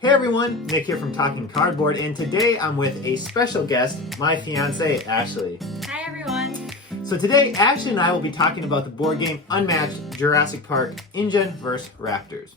Hey everyone, Nick here from Talking Cardboard, and today I'm with a special guest, my fiance Ashley. Hi everyone. So today, Ashley and I will be talking about the board game Unmatched Jurassic Park InGen vs. Raptors.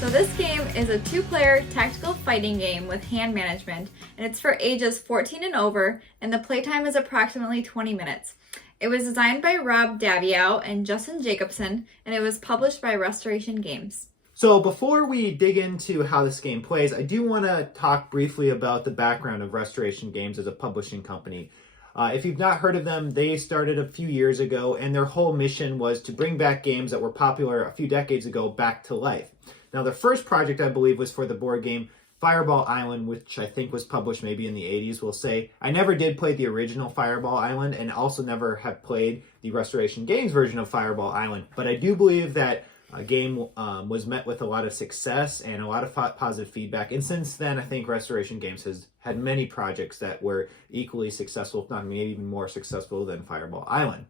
So this game is a two-player tactical fighting game with hand management, and it's for ages 14 and over, and the playtime is approximately 20 minutes. It was designed by Rob Daviau and Justin Jacobson, and it was published by Restoration Games. So before we dig into how this game plays, I do want to talk briefly about the background of Restoration Games as a publishing company. If you've not heard of them, they started a few years ago, and their whole mission was to bring back games that were popular a few decades ago back to life. Now, their first project, I believe, was for the board game Fireball Island, which I think was published maybe in the 80s, we'll say. I never did play the original Fireball Island, and also never have played the Restoration Games version of Fireball Island. But I do believe that game was met with a lot of success and a lot of positive feedback. And since then, I think Restoration Games has had many projects that were equally successful, if not maybe even more successful than Fireball Island.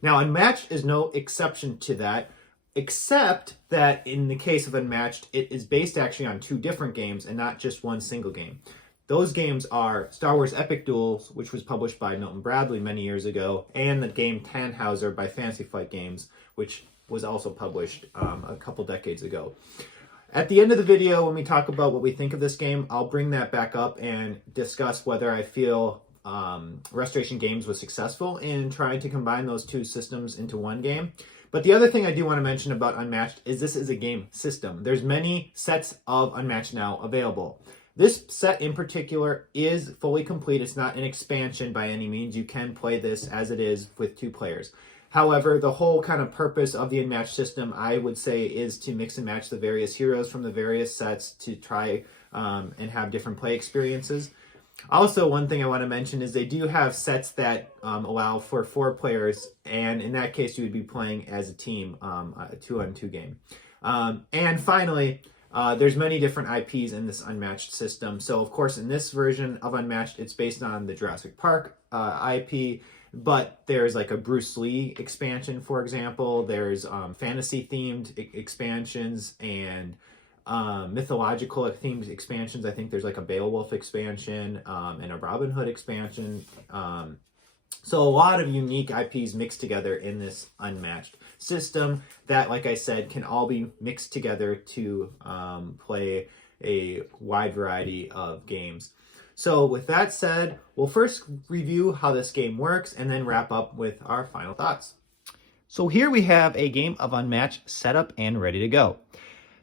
Now, Unmatched is no exception to that, except that in the case of Unmatched, it is based actually on two different games and not just one single game. Those games are Star Wars Epic Duels, which was published by Milton Bradley many years ago, and the game Tannhauser by Fantasy Flight Games, which was also published a couple decades ago. At the end of the video, when we talk about what we think of this game, I'll bring that back up and discuss whether I feel Restoration Games was successful in trying to combine those two systems into one game. But the other thing I do want to mention about Unmatched is this is a game system. There's many sets of Unmatched now available. This set in particular is fully complete. It's not an expansion by any means. You can play this as it is with two players. However, the whole kind of purpose of the Unmatched system, I would say, is to mix and match the various heroes from the various sets to try and have different play experiences. Also, one thing I want to mention is they do have sets that allow for 4 players, and in that case, you would be playing as a team, a 2-on-2 game. And finally, there's many different IPs in this Unmatched system. So, of course, in this version of Unmatched, it's based on the Jurassic Park IP, but there's like a Bruce Lee expansion, for example. There's fantasy-themed expansions and mythological themed expansions. I think there's like a Beowulf expansion and a Robin Hood expansion. So a lot of unique IPs mixed together in this Unmatched system that, like I said, can all be mixed together to play a wide variety of games. So with that said, we'll first review how this game works and then wrap up with our final thoughts. So here we have a game of Unmatched set up and ready to go.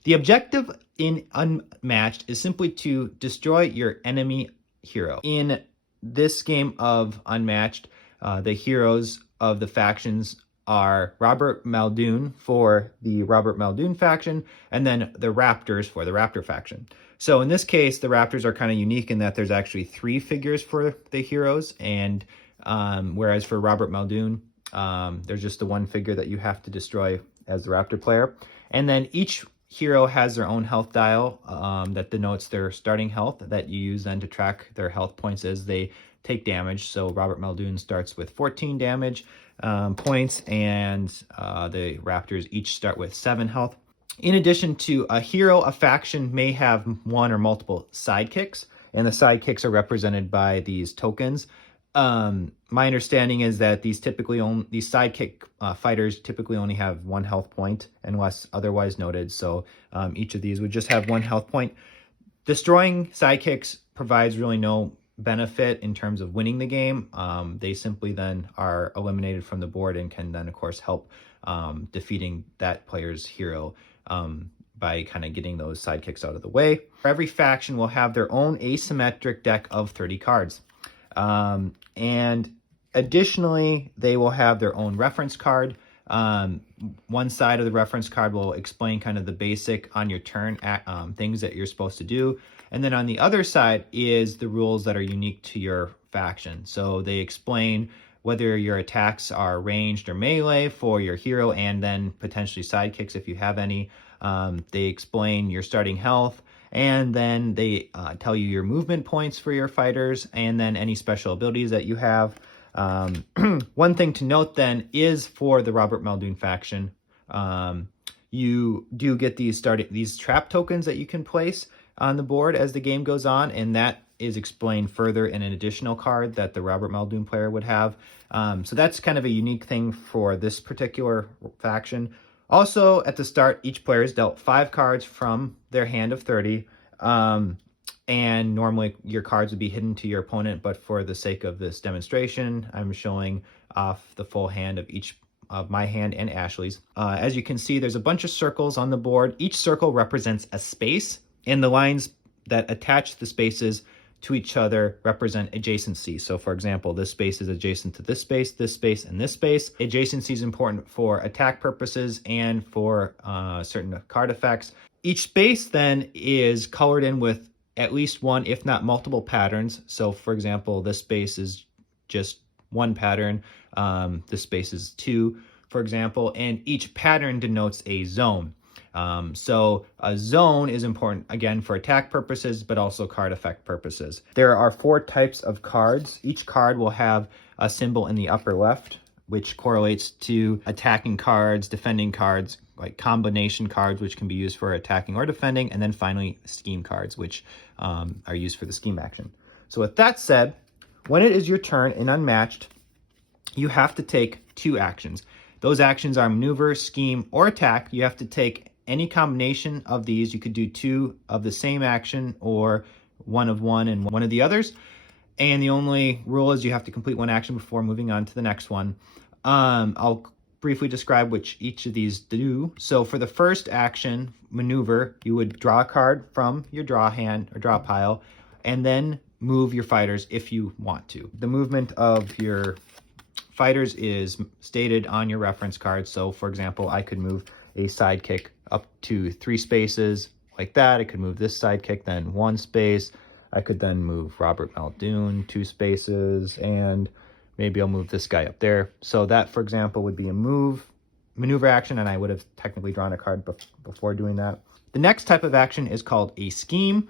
The objective in Unmatched is simply to destroy your enemy hero. In this game of Unmatched, the heroes of the factions are Robert Muldoon for the Robert Muldoon faction, and then the Raptors for the Raptor faction. So in this case, the Raptors are kind of unique in that there's actually 3 figures for the heroes, and whereas for Robert Muldoon, there's just the one figure that you have to destroy as the Raptor player. And then each hero has their own health dial that denotes their starting health that you use then to track their health points as they take damage. So Robert Muldoon starts with 14 damage points, and the Raptors each start with 7 health. In addition to a hero, a faction may have one or multiple sidekicks, and the sidekicks are represented by these tokens. My understanding is that these sidekick fighters typically only have 1 health point unless otherwise noted. So each of these would just have 1 health point. Destroying sidekicks provides really no benefit in terms of winning the game. They simply then are eliminated from the board and can then, of course, help defeating that player's hero by kind of getting those sidekicks out of the way. Every faction will have their own asymmetric deck of 30 cards. And additionally, they will have their own reference card. One side of the reference card will explain kind of the basic on your turn things that you're supposed to do. And then on the other side is the rules that are unique to your faction. So they explain whether your attacks are ranged or melee for your hero, and then potentially sidekicks if you have any. They explain your starting health, and then they tell you your movement points for your fighters, and then any special abilities that you have. One thing to note then is for the Robert Muldoon faction, you do get these trap tokens that you can place on the board as the game goes on, and that is explained further in an additional card that the Robert Muldoon player would have. So that's kind of a unique thing for this particular faction. Also, at the start, each player is dealt 5 cards from their hand of 30. And normally your cards would be hidden to your opponent, but for the sake of this demonstration, I'm showing off the full hand of each of my hand and Ashley's. As you can see, there's a bunch of circles on the board. Each circle represents a space, and the lines that attach the spaces to each other represent adjacency. So for example, this space is adjacent to this space, and this space. Adjacency is important for attack purposes and for certain card effects. Each space then is colored in with at least one, if not multiple patterns. So for example, this space is just one pattern. This space is 2, for example, and each pattern denotes a zone. So a zone is important, again, for attack purposes, but also card effect purposes. There are 4 types of cards. Each card will have a symbol in the upper left, which correlates to attacking cards, defending cards, like combination cards, which can be used for attacking or defending, and then finally scheme cards, which are used for the scheme action. So with that said, when it is your turn in Unmatched, you have to take 2 actions. Those actions are maneuver, scheme, or attack. You have to take any combination of these. You could do 2 of the same action or 1 of one and 1 of the others. And the only rule is you have to complete 1 action before moving on to the next one. I'll briefly describe which each of these do. So for the first action, maneuver, you would draw a card from your draw hand or draw pile, and then move your fighters if you want to. The movement of your fighters is stated on your reference card. So for example, I could move a sidekick up to 3 spaces like that. I could move this sidekick then 1 space. I could then move Robert Muldoon 2 spaces, and maybe I'll move this guy up there. So that, for example, would be a maneuver action, and I would have technically drawn a card before doing that. The next type of action is called a scheme.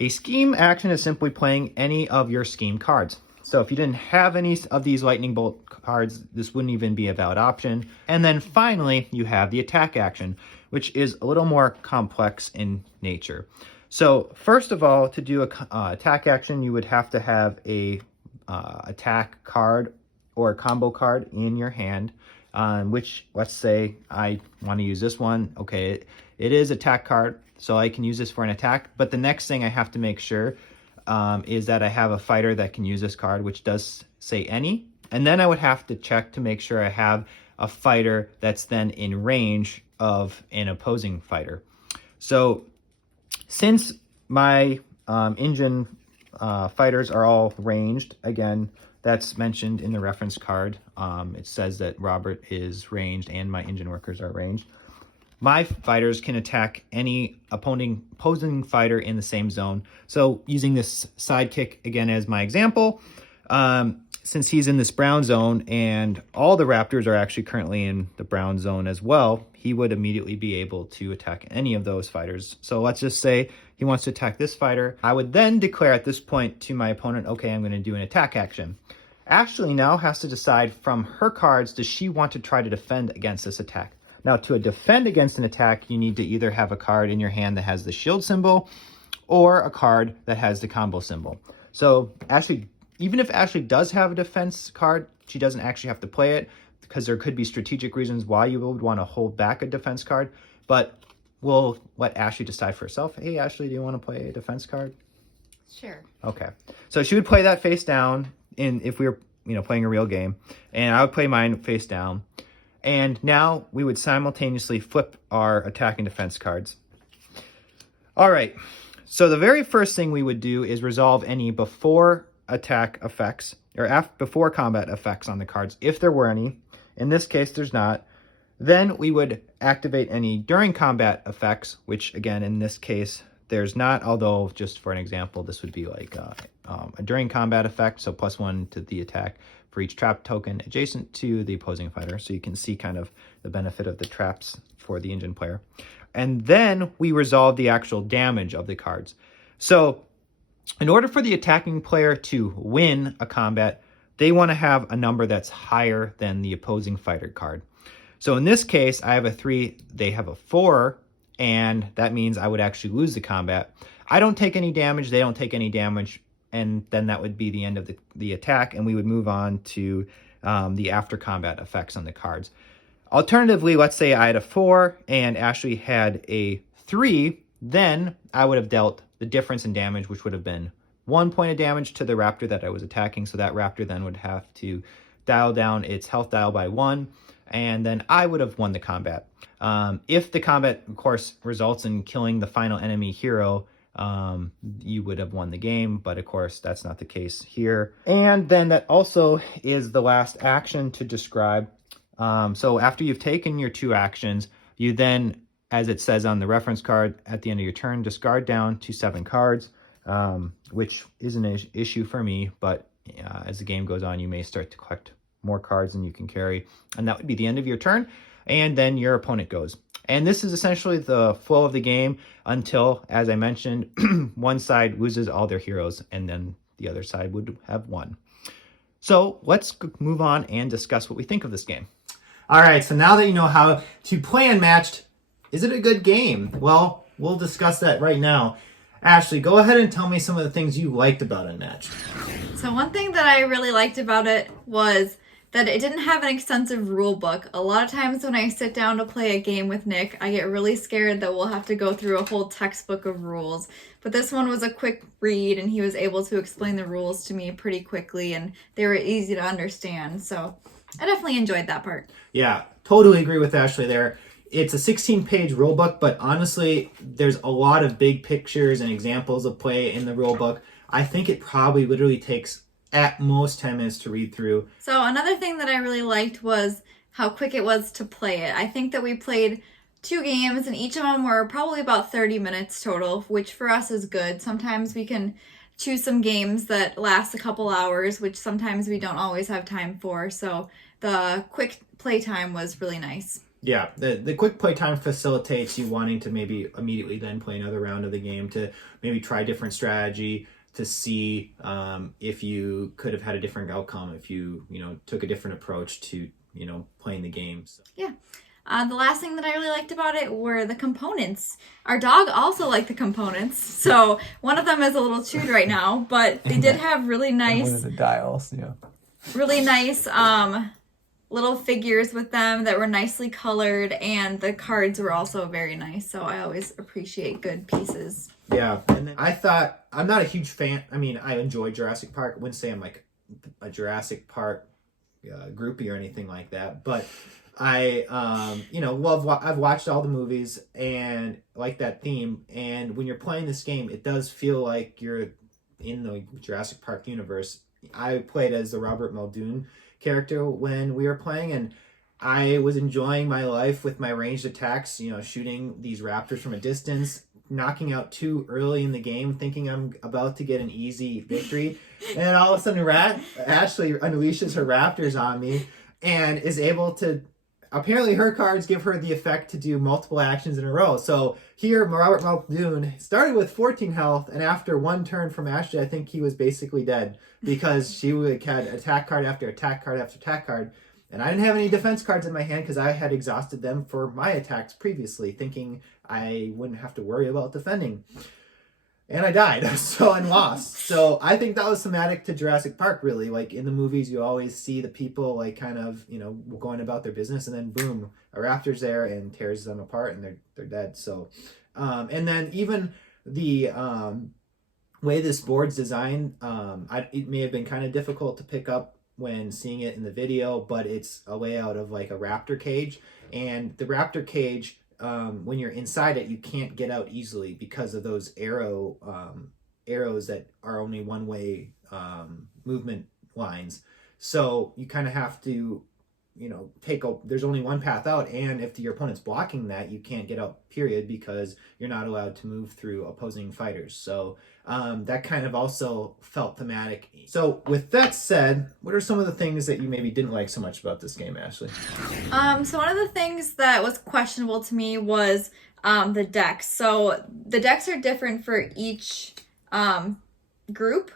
A scheme action is simply playing any of your scheme cards. So if you didn't have any of these lightning bolt cards, this wouldn't even be a valid option. And then finally, you have the attack action, which is a little more complex in nature. So first of all, to do a attack action, you would have to have a attack card or a combo card in your hand, which, let's say I want to use this one. Okay, it is attack card, so I can use this for an attack. But the next thing I have to make sure is that I have a fighter that can use this card, which does say any. And then I would have to check to make sure I have a fighter that's then in range of an opposing fighter. So since my engine fighters are all ranged, again, that's mentioned in the reference card. It says that Robert is ranged and my engine workers are ranged. My fighters can attack any opposing fighter in the same zone. So using this sidekick again as my example, since he's in this brown zone and all the Raptors are actually currently in the brown zone as well, he would immediately be able to attack any of those fighters. So let's just say he wants to attack this fighter. I would then declare at this point to my opponent, okay, I'm going to do an attack action. Ashley now has to decide from her cards, does she want to try to defend against this attack? Now, to defend against an attack, you need to either have a card in your hand that has the shield symbol or a card that has the combo symbol. So Ashley, even if Ashley does have a defense card, she doesn't actually have to play it because there could be strategic reasons why you would want to hold back a defense card. But we'll let Ashley decide for herself. Hey, Ashley, do you want to play a defense card? Sure. Okay. So she would play that face down if we were playing a real game, and I would play mine face down. And now we would simultaneously flip our attack and defense cards. All right, so the very first thing we would do is resolve any before attack effects or before combat effects on the cards, if there were any. In this case, there's not. Then we would activate any during combat effects, which again, in this case, there's not, although just for an example, this would be like a during combat effect, so +1 to the attack for each trap token adjacent to the opposing fighter. So you can see kind of the benefit of the traps for the engine player. and then we resolve the actual damage of the cards. So in order for the attacking player to win a combat, they want to have a number that's higher than the opposing fighter card. So in this case, I have a 3, they have a 4, and that means I would actually lose the combat. I don't take any damage, they don't take any damage, and then that would be the end of the attack, and we would move on to the after combat effects on the cards. Alternatively, let's say I had a 4 and Ashley had a 3, then I would have dealt the difference in damage, which would have been 1 point of damage to the raptor that I was attacking. So that raptor then would have to dial down its health dial by 1, and then I would have won the combat. If the combat, of course, results in killing the final enemy hero, you would have won the game, but of course that's not the case here. And then that also is the last action to describe. So after you've taken your 2 actions, you then, as it says on the reference card, at the end of your turn, discard down to 7 cards, which is an issue for me, but as the game goes on, you may start to collect more cards than you can carry, and that would be the end of your turn, and then your opponent goes. And this is essentially the flow of the game until, as I mentioned, one side loses all their heroes, and then the other side would have won. So let's move on and discuss what we think of this game. All right, so now that you know how to play Unmatched, is it a good game? Well, we'll discuss that right now. Ashley, go ahead and tell me some of the things you liked about Unmatched. So one thing that I really liked about it was that it didn't have an extensive rule book. A lot of times when I sit down to play a game with Nick, I get really scared that we'll have to go through a whole textbook of rules. But this one was a quick read, and he was able to explain the rules to me pretty quickly, and they were easy to understand. So I definitely enjoyed that part. Yeah, totally agree with Ashley there. It's a 16-page rule book, but honestly, there's a lot of big pictures and examples of play in the rule book. I think it probably literally takes at most 10 minutes to read through. So another thing that I really liked was how quick it was to play it. I think that we played 2 games, and each of them were probably about 30 minutes total, which for us is good. Sometimes we can choose some games that last a couple hours, which sometimes we don't always have time for. So the quick play time was really nice. Yeah, the quick play time facilitates you wanting to maybe immediately then play another round of the game, to maybe try different strategy, to see if you could have had a different outcome if you took a different approach to playing the game. So. Yeah. The last thing that I really liked about it were the components. Our dog also liked the components, so one of them is a little chewed right now, but they did have really nice... One of the dials, yeah. Really nice little figures with them that were nicely colored, and the cards were also very nice, so I always appreciate good pieces. Yeah, and then I thought, I'm not a huge fan, I mean, I enjoy Jurassic Park. I wouldn't say I'm like a Jurassic Park groupie or anything like that, but I, I've watched all the movies and like that theme, and when you're playing this game, it does feel like you're in the Jurassic Park universe. I played as the Robert Muldoon character when we were playing, and I was enjoying my life with my ranged attacks, shooting these raptors from a distance, knocking out 2 early in the game, thinking I'm about to get an easy victory, and all of a sudden Ashley unleashes her raptors on me and is able to, apparently her cards give her the effect to do multiple actions in a row. So here, Robert Muldoon started with 14 health, and after 1 turn from Ashley, I think he was basically dead, because she had attack card after attack card after attack card, and I didn't have any defense cards in my hand because I had exhausted them for my attacks previously, thinking I wouldn't have to worry about defending. And I died, and lost. So I think that was thematic to Jurassic Park, really. Like in the movies, you always see the people like kind of, going about their business, and then boom, a raptor's there and tears them apart, and they're dead. So, and then even the way this board's designed, it may have been kind of difficult to pick up when seeing it in the video, but it's a layout of like a raptor cage, and the raptor cage, when you're inside it, you can't get out easily because of those arrows that are only one-way movement lines. So you kind of have to, there's only one path out, and if your opponent's blocking that, you can't get out, period, because you're not allowed to move through opposing fighters. So that kind of also felt thematic. So with that said, what are some of the things that you maybe didn't like so much about this game, Ashley? So one of the things that was questionable to me was the decks. So the decks are different for each group.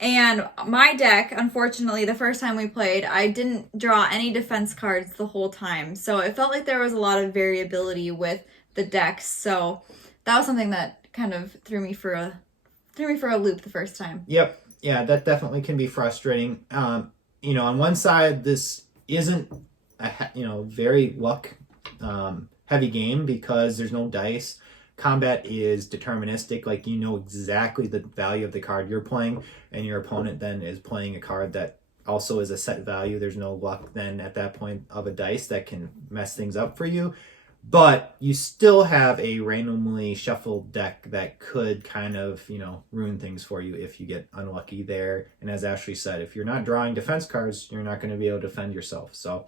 And my deck, unfortunately, the first time we played, I didn't draw any defense cards the whole time. So it felt like there was a lot of variability with the decks. So that was something that kind of threw me for a loop the first time. Yep. Yeah, that definitely can be frustrating. On one side, this isn't a very luck heavy game because there's no dice. Combat is deterministic, like you know exactly the value of the card you're playing, and your opponent then is playing a card that also is a set value. There's no luck then at that point of a dice that can mess things up for you. But you still have a randomly shuffled deck that could kind of, ruin things for you if you get unlucky there. And as Ashley said, if you're not drawing defense cards, you're not going to be able to defend yourself. So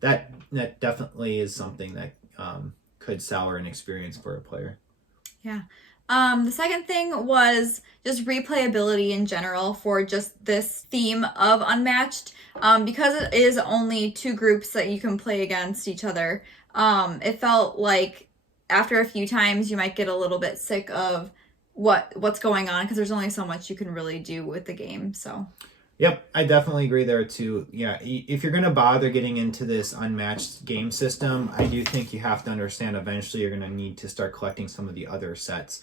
that definitely is something that could sour an experience for a player. Yeah. The second thing was just replayability in general for just this theme of Unmatched. Because it is only two groups that you can play against each other, it felt like after a few times you might get a little bit sick of what's going on because there's only so much you can really do with the game. So Yep, I definitely agree there too. Yeah, if you're going to bother getting into this Unmatched game system, I do think you have to understand eventually you're going to need to start collecting some of the other sets.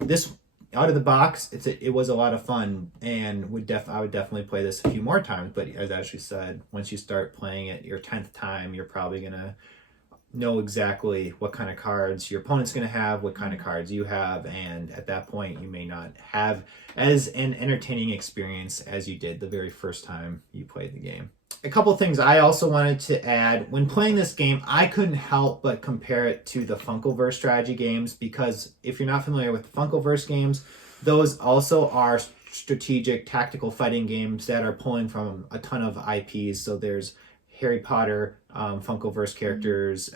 This out of the box, it was a lot of fun, and I would definitely play this a few more times. But as Ashley said, once you start playing it your 10th time, you're probably going to know exactly what kind of cards your opponent's going to have, what kind of cards you have, and at that point you may not have as an entertaining experience as you did the very first time you played the game. A couple things I also wanted to add. When playing this game, I couldn't help but compare it to the Funkoverse strategy games, because if you're not familiar with the Funkoverse games, those also are strategic tactical fighting games that are pulling from a ton of IPs. So there's Harry Potter, Funkoverse characters,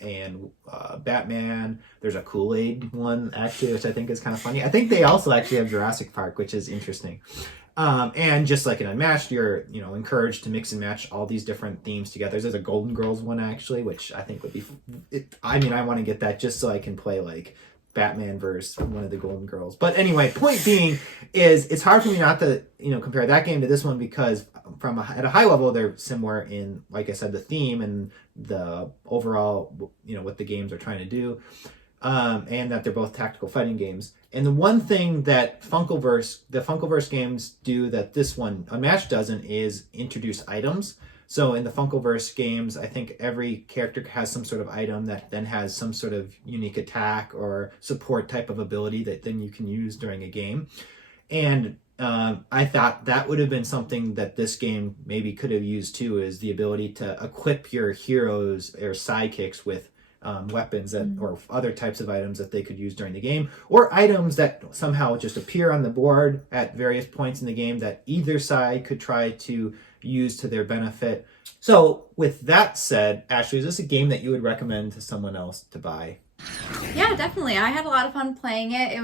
and Batman. There's a Kool-Aid one, actually, which I think is kind of funny. I think they also actually have Jurassic Park, which is interesting. And just like in Unmatched, you're encouraged to mix and match all these different themes together. There's a Golden Girls one, actually, which I think would be... I want to get that just so I can play, like, Batman versus one of the Golden Girls. But anyway, point being is it's hard for me not to compare that game to this one, because at a high level they're similar in, like I said, the theme and the overall what the games are trying to do, and that they're both tactical fighting games. And the one thing that the Funkoverse games do that this one Unmatched doesn't is introduce items. So in the Funkoverse games, I think every character has some sort of item that then has some sort of unique attack or support type of ability that then you can use during a game. And I thought that would have been something that this game maybe could have used too, is the ability to equip your heroes or sidekicks with weapons or other types of items that they could use during the game, or items that somehow just appear on the board at various points in the game that either side could try to use to their benefit. So with that said, Ashley, is this a game that you would recommend to someone else to buy? Yeah, definitely. I had a lot of fun playing it. It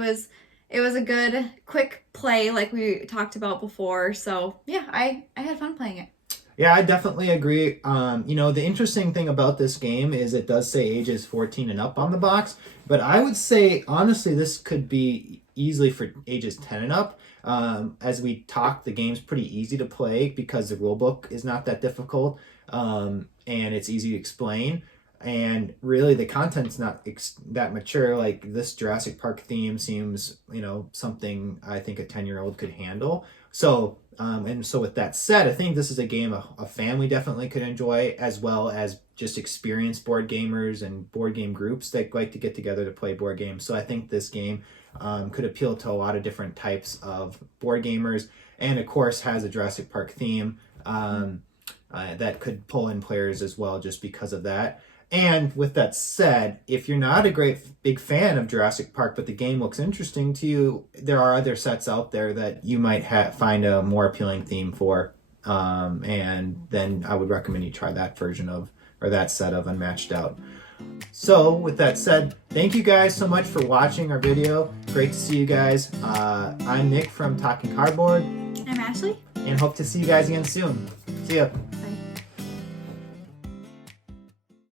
was a good quick play like we talked about before. So yeah, I had fun playing it. Yeah, I definitely agree. The interesting thing about this game is it does say ages 14 and up on the box, but I would say, honestly, this could be easily for ages 10 and up. As we talked, the game's pretty easy to play because the rulebook is not that difficult, and it's easy to explain. And really, the content's not that mature. Like, this Jurassic Park theme seems, something I think a 10-year-old could handle. So with that said, I think this is a game a family definitely could enjoy, as well as just experienced board gamers and board game groups that like to get together to play board games. So I think this game could appeal to a lot of different types of board gamers, and of course has a Jurassic Park theme that could pull in players as well just because of that. And with that said, if you're not a big fan of Jurassic Park, but the game looks interesting to you, there are other sets out there that you might find a more appealing theme for. And then I would recommend you try that that set of Unmatched out. So with that said, thank you guys so much for watching our video. Great to see you guys. I'm Nick from Talking Cardboard. I'm Ashley. And hope to see you guys again soon. See ya.